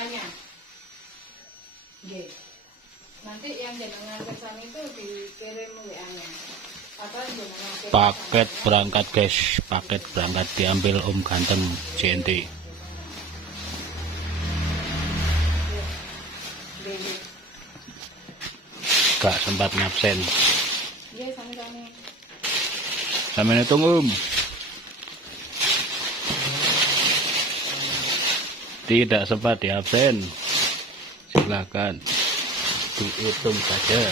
WA-nya. Nanti yang jenengan pesan itu dikirim WA-nya. Apa jenengan kirim Paket berangkat guys, paket berangkat diambil Om Ganteng JNT. Gak sempat ngabsen. Iya, sami-sami. Sampai hitung Om. Tidak sempat diabsen. Silakan dihitung saja.